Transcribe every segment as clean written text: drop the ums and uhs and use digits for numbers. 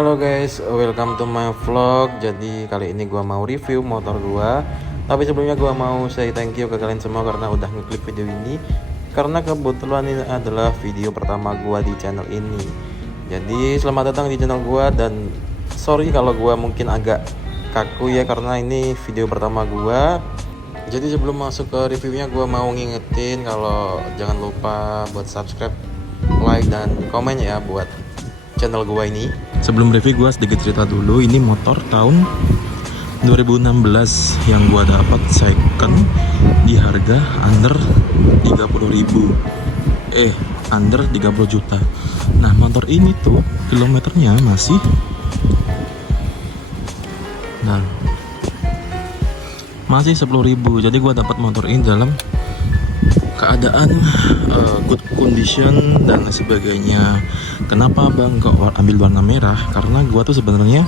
Halo guys, welcome to my vlog. Jadi kali ini gua mau review motor gua. Tapi sebelumnya gua mau say thank you ke kalian semua karena udah ngeklik video ini. Karena kebetulan ini adalah video pertama gua di channel ini. Jadi selamat datang di channel gua dan sorry kalau gua mungkin agak kaku ya karena ini video pertama gua. Jadi sebelum masuk ke reviewnya gua mau ngingetin kalau jangan lupa buat subscribe, like dan komen ya buat channel gua ini. Sebelum review gua sedikit cerita dulu, ini motor tahun 2016 yang gua dapat second di harga under 30.000. Under 30 juta. Nah, motor ini tuh kilometernya masih masih 10.000. Jadi gua dapat motor ini dalam keadaan good condition dan sebagainya. Kenapa bang kok ambil warna merah? Karena gua tuh sebenarnya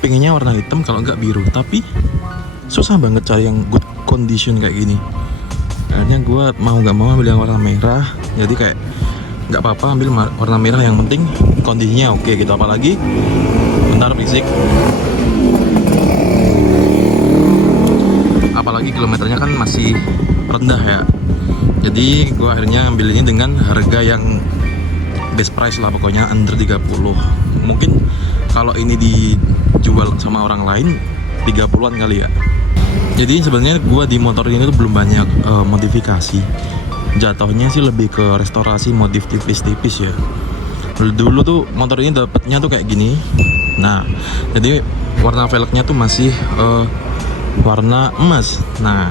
pengennya warna hitam kalau nggak biru, tapi susah banget cari yang good condition kayak gini. Akhirnya gua mau nggak mau ambil yang warna merah. Jadi kayak nggak apa-apa ambil warna merah, yang penting kondisinya oke gitu. Apalagi bentar berisik. Apalagi kilometernya kan masih rendah ya. Jadi gue akhirnya ambil ini dengan harga yang best price lah, pokoknya under 30. Mungkin kalau ini dijual sama orang lain 30-an kali ya. Jadi sebenarnya gue di motor ini tuh belum banyak modifikasi. Jatuhnya sih lebih ke restorasi, modif tipis-tipis ya. Dulu tuh motor ini dapetnya tuh kayak gini. Nah, jadi warna velgnya tuh masih warna emas. Nah,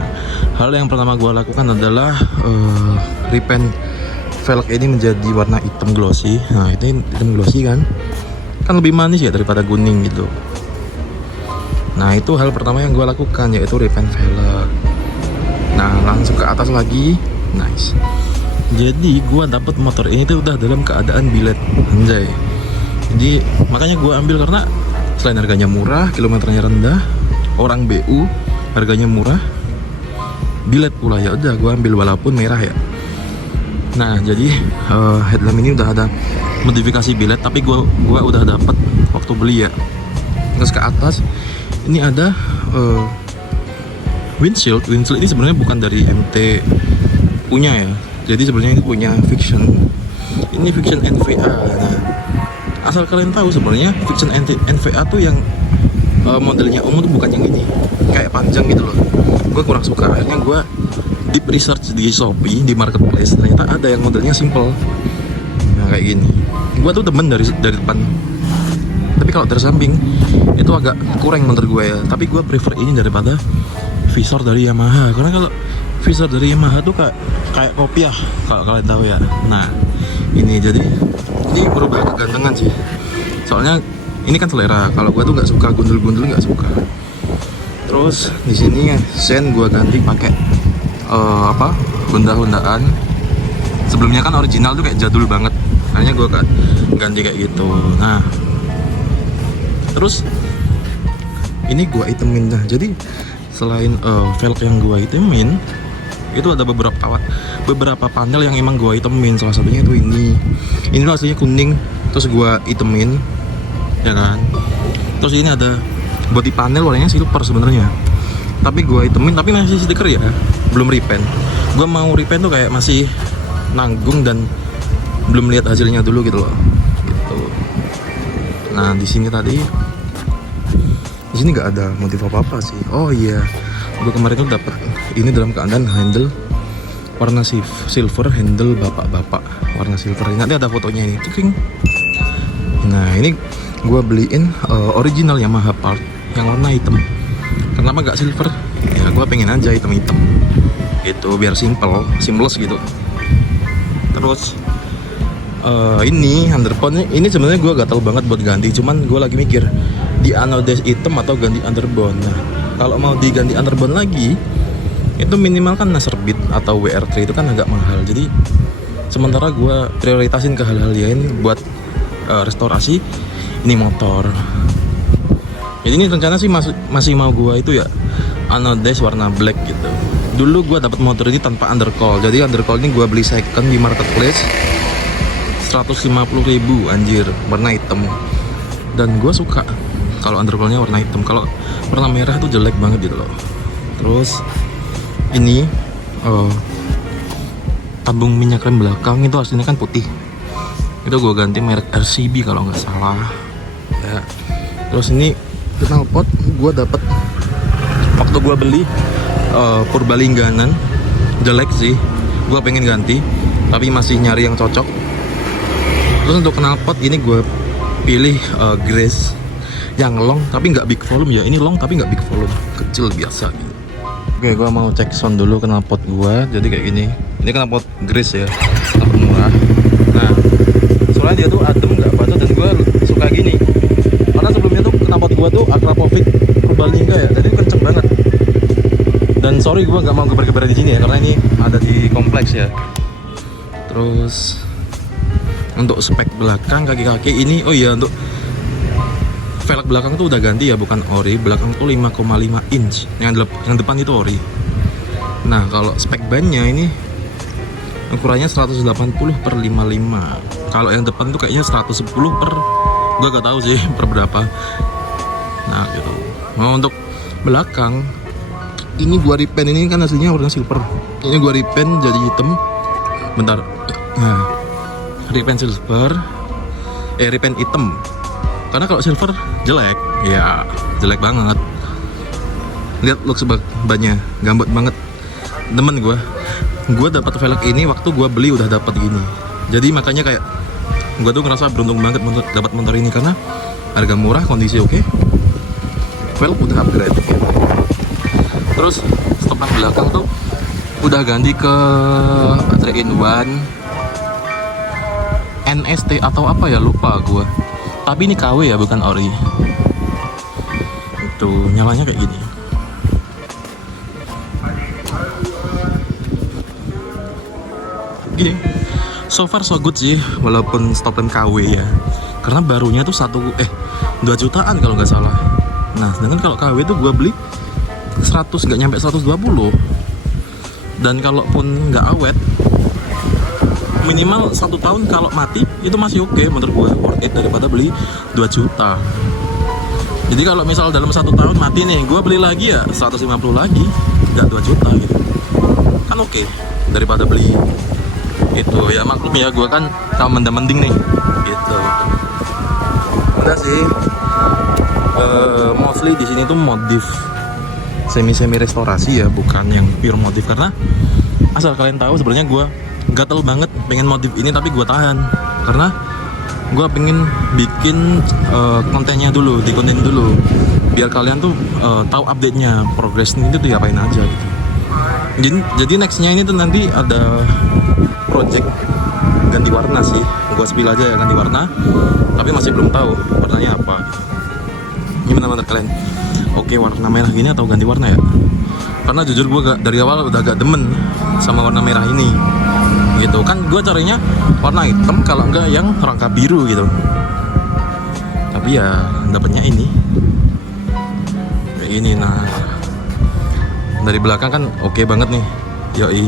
hal yang pertama gue lakukan adalah repaint velg ini menjadi warna hitam glossy. Nah, ini hitam glossy kan lebih manis ya daripada kuning gitu. Nah, itu hal pertama yang gue lakukan, yaitu repaint velg. Nah, langsung ke atas lagi, nice. Jadi gue dapet motor ini tuh udah dalam keadaan billet, anjay. Jadi makanya gue ambil karena selain harganya murah, kilometernya rendah, orang BU, harganya murah, billet pula, ya udah gue ambil walaupun merah ya. Nah, jadi headlamp ini udah ada modifikasi billet, tapi gue udah dapat waktu beli ya. Terus ke atas ini ada windshield ini sebenarnya bukan dari MT punya ya. Jadi sebenarnya ini punya Fiction. Ini Fiction NVA. Nah, asal kalian tahu sebenarnya Fiction NVA tuh yang modelnya umum tuh bukan yang ini, kayak panjang gitu loh. Gue kurang suka. Akhirnya gue deep research di Shopee, di marketplace, ternyata ada yang modelnya simple. Nah, kayak gini. Gue tuh temen dari depan, tapi kalau dari samping itu agak kurang menurut gue ya. Tapi gue prefer ini daripada visor dari Yamaha, karena kalau visor dari Yamaha tuh kayak kopiah, kalau kalian tahu ya. Nah, ini jadi ini berubah kegantengan sih. Soalnya ini kan selera. Kalau gue tuh nggak suka gundul-gundul, nggak suka. Terus di sini sen gue ganti pakai Honda-Hondaan. Sebelumnya kan original tuh kayak jadul banget. Akhirnya gue ganti kayak gitu. Nah, terus ini gue itemin. Nah, jadi selain velg yang gue itemin, itu ada beberapa panel yang emang gue itemin. Salah satunya itu ini tuh aslinya kuning, terus gue itemin ya kan. Terus ini ada body panel warnanya silver sebenarnya, tapi gue itemin, tapi masih stiker ya, belum repaint. Gue mau repaint tuh kayak masih nanggung dan belum lihat hasilnya dulu gitu loh, gitu. Nah, di sini nggak ada motif apa sih. Oh iya, gue kemarin tuh dapet ini dalam keadaan handle warna silver, handle bapak-bapak warna silver. Nanti ada fotonya ini, cing. Nah, ini gue beliin original Yamaha part yang warna hitam. Kenapa nggak silver? Ya gue pengen aja hitam-hitam gitu, biar seamless gitu. Terus ini underbone ini sebenarnya gue gatal banget buat ganti, cuman gue lagi mikir di anodize hitam atau ganti underbone. Nah, kalau mau diganti underbone lagi itu minimal kan Nasr Beat atau WR3 itu kan agak mahal. Jadi sementara gue prioritasin ke hal-hal lain buat restorasi ini motor. Jadi ini rencana sih masih mau gua itu ya anodize warna black gitu. Dulu gua dapat motor ini tanpa undercoil. Jadi undercoil ini gua beli second di marketplace 150.000 anjir, warna hitam. Dan gue suka kalau undercoolnya warna hitam. Kalau warna merah tuh jelek banget gitu loh. Terus ini tabung minyak rem belakang itu aslinya kan putih. Itu gue ganti merek RCB kalau nggak salah ya. Terus ini knalpot gue dapet waktu gue beli Purbalingganan, jelek sih, gue pengen ganti tapi masih nyari yang cocok. Terus untuk knalpot ini gue pilih Grace yang long tapi nggak big volume ya. Ini long tapi nggak big volume, kecil biasa gitu. Oke, gue mau cek sound dulu knalpot gue. Jadi kayak gini, ini knalpot Grace ya, knalpot murah. Nah, soalnya dia tuh adem, nggak bacot, dan gue suka gini karena sebelumnya tuh knalpot gue tuh Akrapovic Purbalingga ya, jadi kenceng banget. Dan sorry gue nggak mau geber-geber di sini ya, karena ini ada di kompleks ya. Terus untuk spek belakang kaki-kaki ini, oh iya, untuk velg belakang tuh udah ganti ya, bukan ori. Belakang tuh 5,5 inch, yang depan itu ori. Nah kalau spek bannya ini ukurannya 180 per 55. Kalau yang depan tuh kayaknya 110 per, gue gak tahu sih per berapa. Nah gitu. Nah untuk belakang ini gua repaint, ini kan aslinya warna silver. Ini gua repaint jadi hitam. Bentar. Nah, repaint silver. Repaint hitam. Karena kalau silver jelek, ya jelek banget. Lihat look bannya, gambut banget. Demen gua dapat velg ini waktu gua beli udah dapat gini. Jadi makanya kayak gua tuh ngerasa beruntung banget dapat motor ini karena harga murah, kondisi oke. Velg udah upgrade. Terus stopan belakang tuh udah ganti ke 3-in-1 NST atau apa ya, lupa gua. Tapi ini KW ya, bukan ori. Itu nyalanya kayak gini. Gini. So far so good sih, walaupun stopan KW ya. Karena barunya tuh 2 jutaan kalau nggak salah. Nah, sedangkan kalau KW tuh gua beli 100, nggak nyampe 120. Dan kalaupun nggak awet, minimal 1 tahun kalau mati itu masih oke menurut gue, worth it daripada beli 2 juta. Jadi kalau misal dalam 1 tahun mati nih, gue beli lagi ya 150 lagi, nggak 2 juta gitu kan, oke daripada beli itu ya. Maklum ya, gue kan kaum mending nih gitu. Udah sih, mostly di sini tuh modif semi restorasi ya, bukan yang pure modif. Karena asal kalian tahu, sebenarnya gue gatel banget pengen modif ini, tapi gue tahan karena gue pengen bikin kontennya dulu, di konten dulu, biar kalian tuh tahu update-nya, progresnya itu tuh apain aja gitu. Jadi nextnya ini tuh nanti ada project ganti warna sih, gue spill aja ya, ganti warna, tapi masih belum tahu warnanya apa gitu. Ini benar-benar kalian oke, warna merah gini atau ganti warna ya? Karena jujur gue dari awal udah agak demen sama warna merah ini gitu kan. Gue carinya warna hitam, kalau enggak yang rangka biru gitu. Tapi ya dapatnya ini kayak ini. Nah dari belakang kan oke banget nih, yoi,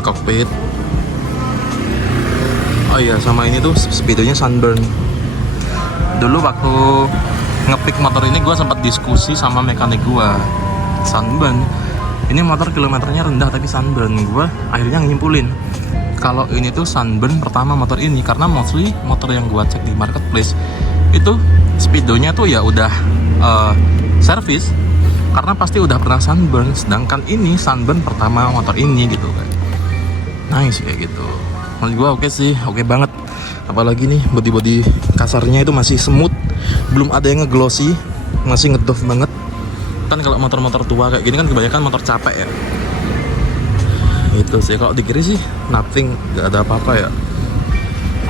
cockpit. Oh iya, sama ini tuh speedonya Sunburn. Dulu waktu ngepick motor ini gue sempat diskusi sama mekanik gue. Sunburn ini motor kilometernya rendah tapi Sunburn. Gue akhirnya nyimpulin kalau ini tuh Sunburn pertama motor ini, karena mostly motor yang gue cek di marketplace itu speedonya tuh ya udah service, karena pasti udah pernah Sunburn. Sedangkan ini Sunburn pertama motor ini gitu kan. Nice kayak gitu. Menurut gue oke sih, oke banget. Apalagi nih body kasarnya itu masih smooth, belum ada yang ngeglossy, masih ngedoff banget. Kan kalau motor-motor tua kayak gini kan kebanyakan motor capek ya. Itu sih, kalau di kiri sih nothing, gak ada apa-apa ya.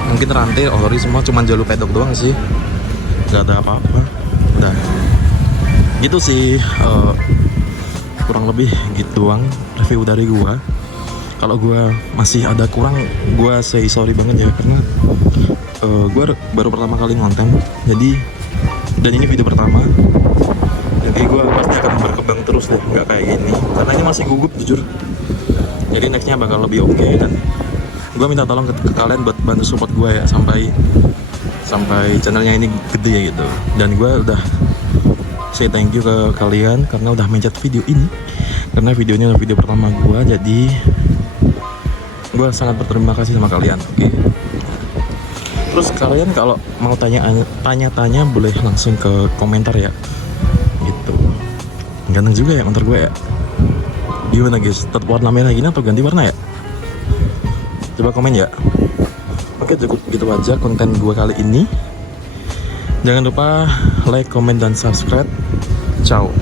Mungkin rantai ori semua, cuman jalur pedok doang sih, gak ada apa-apa. Udah gitu sih, kurang lebih gitu doang review dari gua. Kalau gua masih ada kurang, gua say sorry banget ya, karena gua baru pertama kali ngonten, jadi, dan ini video pertama, jadi gua pasti akan berkembang terus deh, nggak kayak gini, karena ini masih gugup jujur. Jadi nextnya bakal lebih oke, dan gua minta tolong ke kalian buat bantu support gua ya, sampai sampai channelnya ini gede ya gitu. Dan gue udah say thank you ke kalian karena udah mencet video ini, karena video ini adalah video pertama gue, jadi gue sangat berterima kasih sama kalian. Oke. Terus kalian kalau mau tanya-tanya boleh langsung ke komentar ya gitu. Ganteng juga ya motor gue ya. Gimana guys, tetap warna merah gini atau ganti warna ya? Coba komen ya. Oke, cukup gitu aja konten gue kali ini. Jangan lupa like, comment, dan subscribe. Ciao.